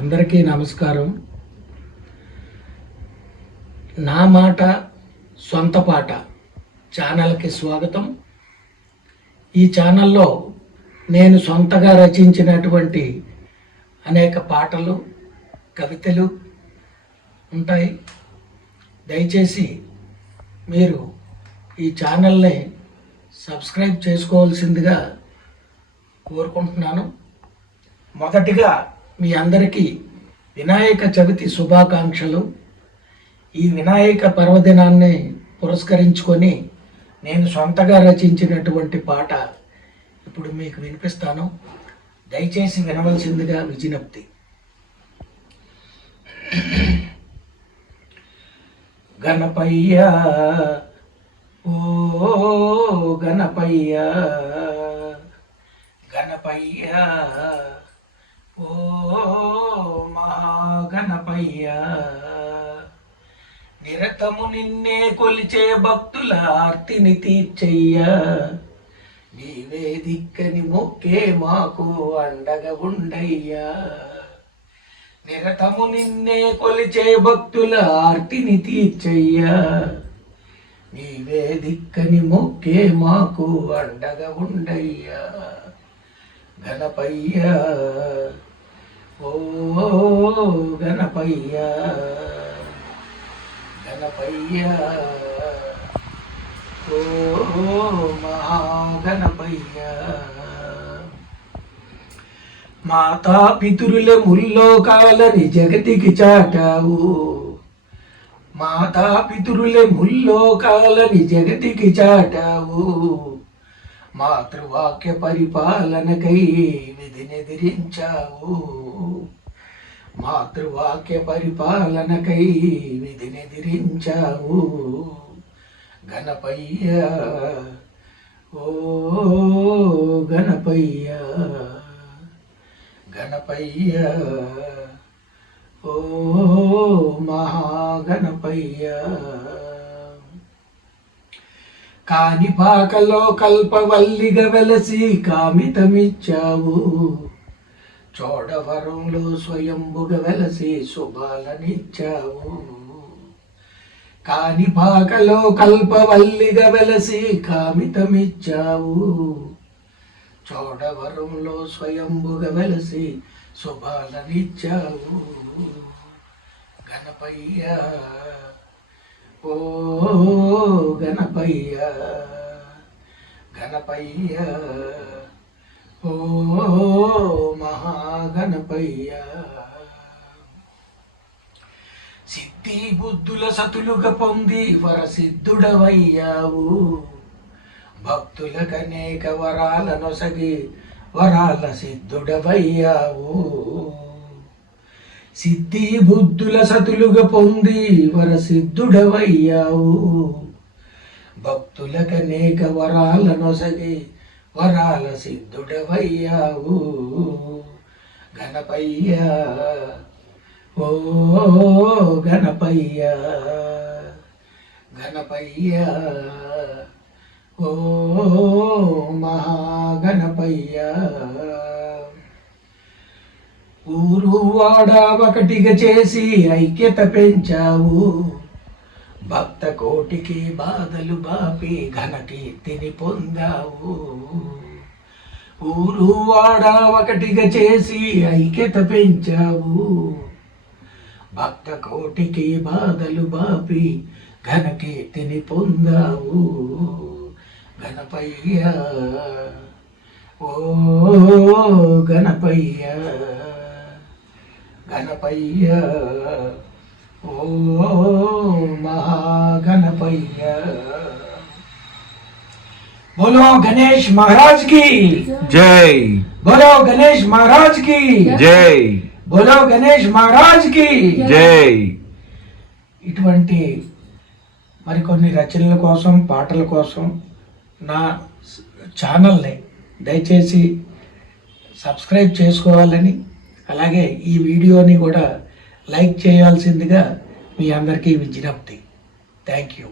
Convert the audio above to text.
అందరికీ నమస్కారం. నా మాట సొంత పాట ఛానల్కి స్వాగతం. ఈ ఛానల్లో నేను సొంతగా రచించినటువంటి అనేక పాటలు, కవితలు ఉంటాయి. దయచేసి మీరు ఈ ఛానల్ని సబ్స్క్రైబ్ చేసుకోవాల్సిందిగా కోరుకుంటున్నాను. మొదటిగా మీ అందరికీ వినాయక చవితి శుభాకాంక్షలు. ఈ వినాయక పర్వదినాన్ని పురస్కరించుకొని నేను సొంతగా రచించినటువంటి పాట ఇప్పుడు మీకు వినిపిస్తాను. దయచేసి వినవలసిందిగా విజ్ఞప్తి. గణపయ్య ఓ గణపయ్య, గణపయ్య ఓ మహాగణపయ్య, నిరతము నిన్నే కొలిచే భక్తుల ఆర్తిని తీర్చయ్య, నీవే దిక్కని మొక్కే మాకు అండగా ఉండయ్యా. నిరతము నిన్నే కొలిచే భక్తుల ఆర్తిని తీర్చయ్యా, నీవే దిక్కని మొక్కే మాకు అండగా ఉండయ్యా. గణపయ్య ఓ గణపయ్య, గణపయ్య ఓ మహాగణపయ్య, మాతా పితరుల ముల్లోకాలని జగతికి చాటావు, మాతా పితరుల ముల్లోకాలని జగతికి చాటావు, మాతృవాక్య పరిపాలనకై విధినెదిరించావు, మాతృవాక్య పరిపాలనకై విధినెదిరించావు. గణపయ్య ఓ గణపయ్య, గణపయ్య ఓ మహాగణపయ్య, కాణిపాకలో కల్పవల్లిగా వెలసి కామితమిచ్చావు, చోడవరంలో స్వయంభుగా వెలసి శుభాలనిచ్చావు, కాణిపాకలో కల్పవల్లిగా వెలసి కామితమిచ్చావు, చోడవరంలో స్వయంభుగా వెలసి శుభాలనిచ్చావు. గణపయ్య ఓ గణపయ్య, గణపయ్య ఓ మహాగణపయ్య, సిద్ధి బుద్ధుల సతులుగా పొంది వరసిద్ధుడవయ్యావు, భక్తులకనేక వరాలనొసగి వరాల సిద్ధుడవయ్యావు, సిద్ధి బుద్ధుల సతులుగా పొంది వరసిద్ధుడవయ్యావు, భక్తులకనేక వరాలనొసగి వరాల సిద్ధుడవయ్యావు. గణపయ్య ఓ గణపయ్య, గణపయ్య ఓ మహాగణపయ్య, ఊరు వాడ ఒకటిగా చేసి ఐక్యత పెంచావు, భక్త కోటికి బాధలు బాపి ఘన కీర్తిని పొందావు, ఊరు వాడ ఒకటిగా చేసి ఐక్యత పెంచావు, భక్త కోటికి బాధలు బాపి ఘన కీర్తిని పొందావు. గణపయ్య ఓ గణపయ్య, గణపయ్య ఓ మహాగణపయ్య. बोलो गणेश महाराज की जय, बोलो गणेश महाराज की जय, बोलो गणेश महाराज की जय. ఇటువంటి మరికొన్ని రచనల కోసం, పాటల కోసం నా ఛానల్ని దయచేసి సబ్స్క్రైబ్ చేసుకోవాలని, అలాగే ఈ వీడియోని కూడా లైక్ చేయాల్సిందిగా మీ అందరికీ విజ్ఞప్తి. Thank you.